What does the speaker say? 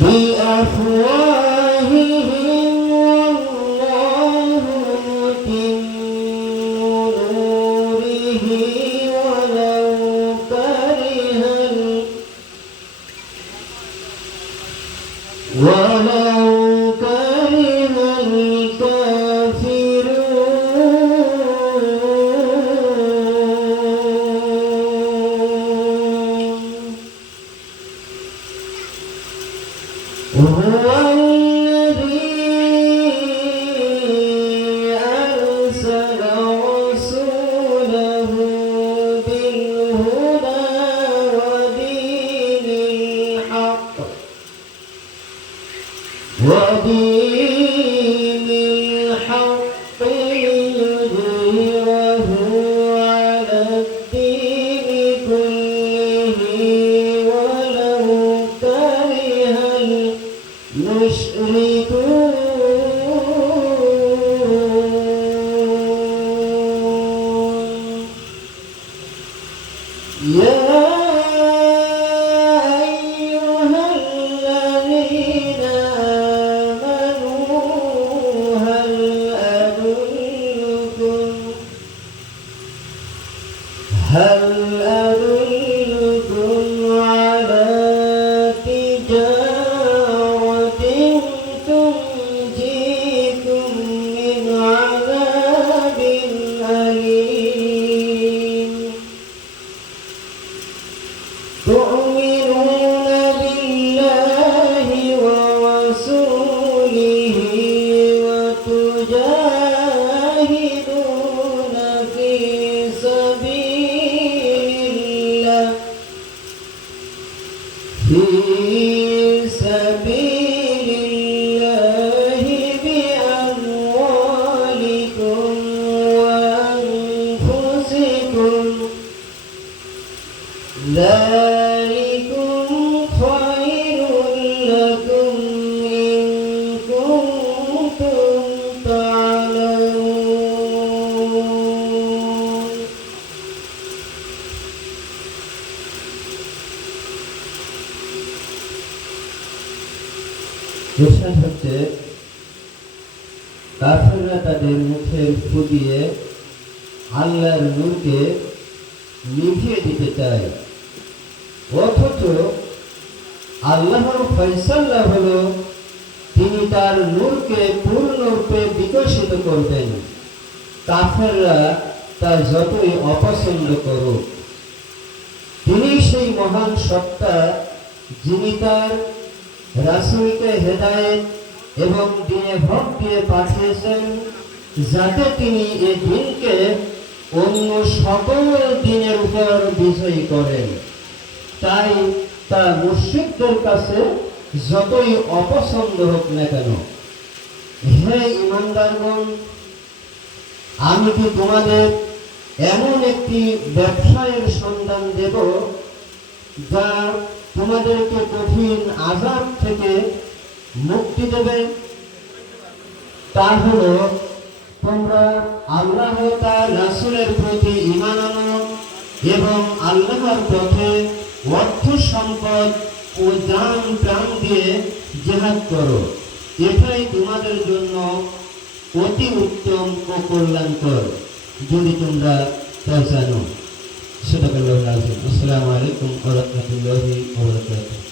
بأفواههم والله متم نوره ولو كره الكافرون هو الذي أرسل رسوله بالهدى ودين الحق ليظهره على الدين كله ولو كره المشركون يا أيها الذين آمنوا هل أدلكم على تجارة تنجيكم من عذاب أليم تؤمنون بالله ورسوله وتجاهدون في سبيل الله بأموالكم وأنفسكم ذلكم خير لكم إن كنتم تعلمون ইরশাদ হচ্ছে কাফেররা তাদের মুখের ফু দিয়ে আল্লাহর নূরকে নিভিয়ে দিতে চায়, অথচ আল্লাহর ফয়সালা হলো তিনি তার নূরকে পূর্ণরূপে বিকশিত করবেন। কাফেররা তা যতই অপছন্দ করুক, তিনি সেই মহান সত্তা যিনি তার রাসূলকে হেদায়েত এবং দ্বীনে হক দিয়ে পাঠিয়েছেন, যাতে তিনি এই দ্বীনকে অন্য সকল দ্বীনের উপর বিজয়ী করেন। তাই তা মুশরিকদের কাছে যতই অপছন্দ হোক না কেন। হে ঈমানদারগণ, আমি কি তোমাদের এমন একটি ব্যবসায়ের সন্ধান দেব যা তোমাদেরকে কঠিন আযাব থেকে মুক্তি দেবে? তা হলো তোমরা আল্লাহ ও তার রাসূলের প্রতি ঈমান আনো এবং আল্লাহর পথে অর্থ সম্পদ ও জান প্রাণ দিয়ে জিহাদ করো। এটাই তোমাদের জন্য অতি উত্তম ও কল্যাণকর, যদি তোমরা তা জানো। সাদাকাল্লাহুল আযীম। আসসালামু আলাইকুম ওয়া রাহমাতুল্লাহি ওয়া বারাকাতুহু।